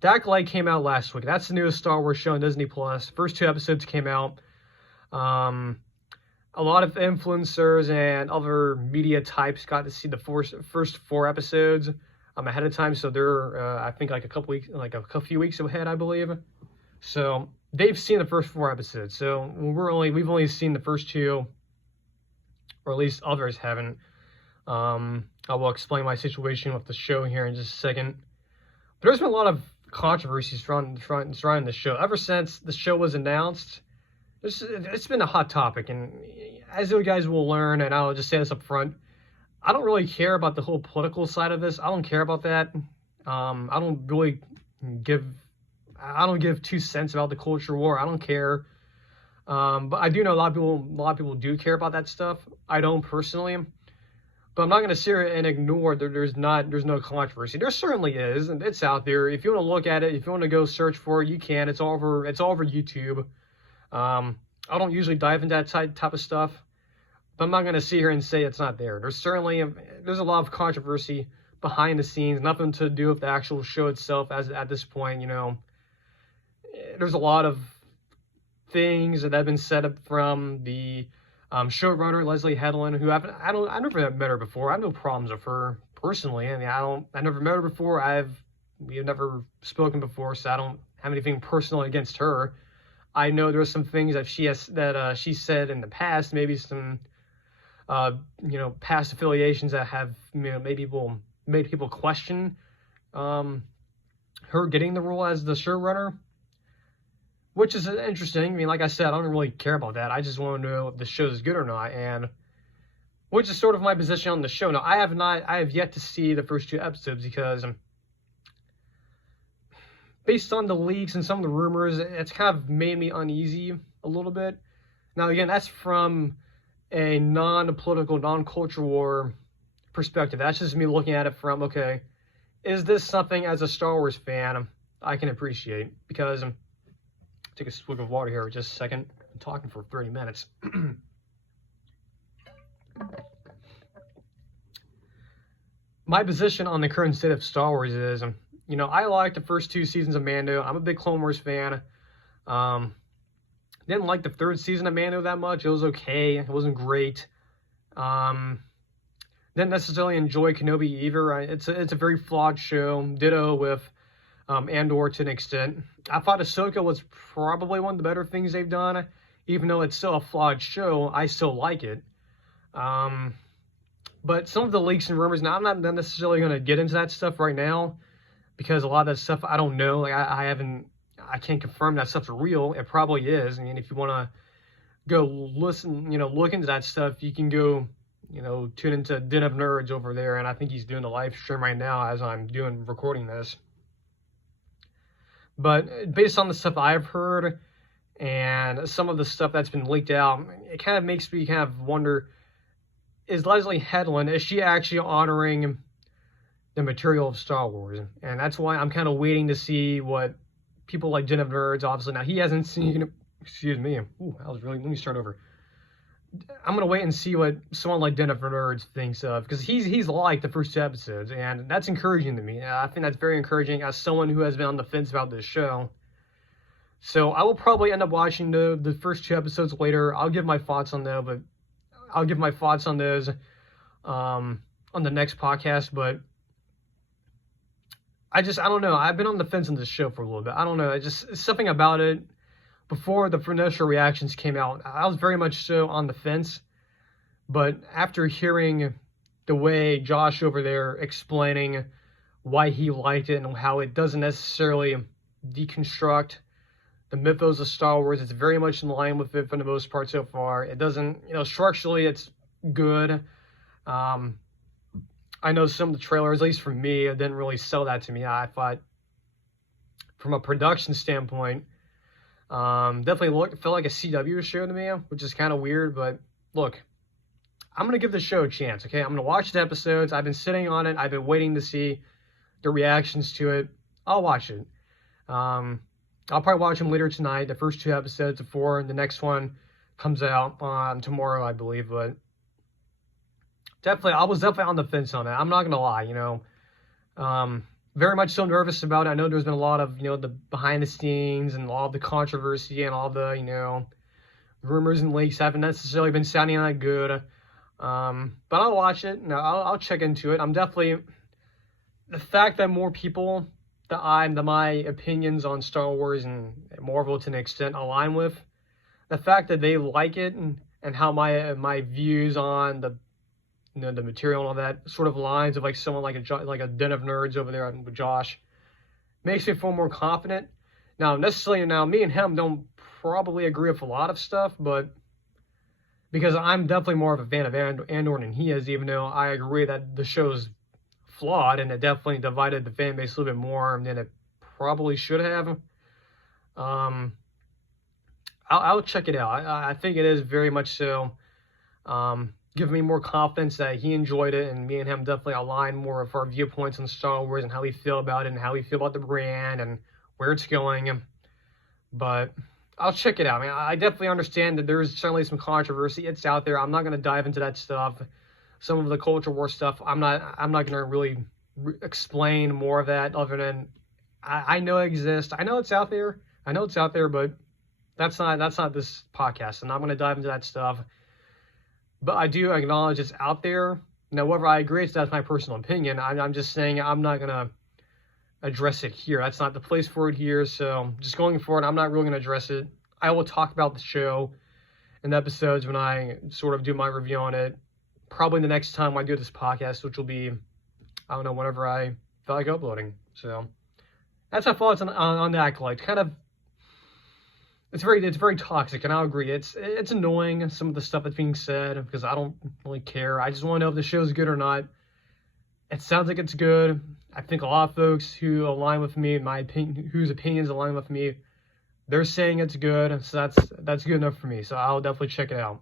The Acolyte came out last week. That's the newest Star Wars show on Disney Plus. First 2 episodes came out. A lot of influencers and other media types got to see the first 4 episodes ahead of time. So they're, I think, like a few weeks ahead, I believe. So they've seen the first 4 episodes. So we've only seen the first 2, or at least others haven't. I will explain my situation with the show here in just a second. But there's been a lot of controversies surrounding the show. Ever since the show was announced, it's been a hot topic. And as you guys will learn, and I'll just say this up front, I don't really care about the whole political side of this. I don't care about that. I don't give 2 cents about the culture war. I don't care. But I do know a lot of people do care about that stuff. I don't personally. But I'm not going to sit here and ignore that there's no controversy. There certainly is, and it's out there. If you want to look at it, if you want to go search for it, you can. It's all over YouTube. I don't usually dive into that type of stuff, but I'm not going to sit here and say it's not there. There's a lot of controversy behind the scenes, nothing to do with the actual show itself. As at this point, there's a lot of things that have been set up from the showrunner Leslie Headland, who I never met her before. I have no problems with her personally. I mean, I never met her before. We have never spoken before, so I don't have anything personal against her. I know there's some things that she said in the past, maybe some past affiliations that have made people question her getting the role as the showrunner, which is interesting. I mean, like I said, I don't really care about that. I just want to know if the show is good or not, and which is sort of my position on the show. Now, I have yet to see the first 2 episodes because based on the leaks and some of the rumors, it's kind of made me uneasy a little bit. Now, again, that's from a non-political, non-culture war perspective. That's just me looking at it from, okay, is this something as a Star Wars fan I can appreciate? Because take a swig of water here for just a second. I'm talking for 30 minutes. My position on the current state of Star Wars is, I like the first 2 seasons of Mando. I'm a big Clone Wars fan. Didn't like the 3rd season of Mando that much. It was okay. It wasn't great. Didn't necessarily enjoy Kenobi either. It's a very flawed show. Ditto with Andor to an extent. I thought Ahsoka was probably one of the better things they've done. Even though it's still a flawed show, I still like it. But some of the leaks and rumors, now I'm not necessarily going to get into that stuff right now, because a lot of that stuff I don't know. Like I can't confirm that stuff's real. It probably is. I mean, if you want to go listen, look into that stuff, you can go, tune into Den of Nerds over there, and I think he's doing the live stream right now as I'm recording this. But based on the stuff I've heard and some of the stuff that's been leaked out, it kind of makes me kind of wonder, is Leslie Headland, is she actually honoring the material of Star Wars? And that's why I'm kind of waiting to see what people like Den of Nerds, obviously. Now, he hasn't seen, excuse me. Ooh, let me start over. I'm going to wait and see what someone like Den of Nerds thinks of, because he's liked the first 2 episodes, and that's encouraging to me. I think that's very encouraging as someone who has been on the fence about this show. So I will probably end up watching the first 2 episodes later. I'll give my thoughts on those, but I'll give my thoughts on those on the next podcast. But I don't know. I've been on the fence on this show for a little bit. I don't know. It's something about it. Before the initial reactions came out, I was very much so on the fence. But after hearing the way Josh over there explaining why he liked it and how it doesn't necessarily deconstruct the mythos of Star Wars, it's very much in line with it for the most part so far. It doesn't, structurally it's good. I know some of the trailers, at least for me, it didn't really sell that to me. I thought from a production standpoint, definitely felt like a CW show to me, which is kind of weird, but look, I'm going to give the show a chance, okay? I'm going to watch the episodes. I've been sitting on it. I've been waiting to see the reactions to it. I'll watch it. I'll probably watch them later tonight, the first 2 episodes before the next one comes out tomorrow, I believe, but I was definitely on the fence on it. I'm not going to lie, very much so nervous about it. I know there's been a lot of, the behind the scenes and all the controversy and all the, rumors and leaks haven't necessarily been sounding that good. But I'll watch it. No, I'll check into it. I'm definitely, the fact that more people that my opinions on Star Wars and Marvel to an extent align with, the fact that they like it and how my views on the the material and all that sort of lines of like someone like a den of nerds over there with Josh makes me feel more confident. Now me and him don't probably agree with a lot of stuff, but because I'm definitely more of a fan of Andor than he is, even though I agree that the show's flawed and it definitely divided the fan base a little bit more than it probably should have. I'll check it out. I think it is very much so giving me more confidence that he enjoyed it, and me and him definitely align more of our viewpoints on Star Wars and how we feel about it and how we feel about the brand and where it's going. But I'll check it out. I mean, I definitely understand that there's certainly some controversy. It's out there. I'm not going to dive into that stuff. Some of the culture war stuff, I'm not going to really explain more of that other than I know it exists. I know it's out there. But that's not this podcast. I'm not going to dive into that stuff. But I do acknowledge it's out there. Now, whether I agree, that's my personal opinion. I'm just saying I'm not going to address it here. That's not the place for it here. So just going forward, I'm not really going to address it. I will talk about the show in episodes when I sort of do my review on it. Probably the next time I do this podcast, which will be, I don't know, whenever I feel like uploading. So that's my thoughts on the Acolyte. Kind of, it's very toxic, and I'll agree. It's annoying, some of the stuff that's being said, because I don't really care. I just want to know if the show's good or not. It sounds like it's good. I think a lot of folks who align with me, whose opinions align with me, they're saying it's good. So that's good enough for me. So I'll definitely check it out.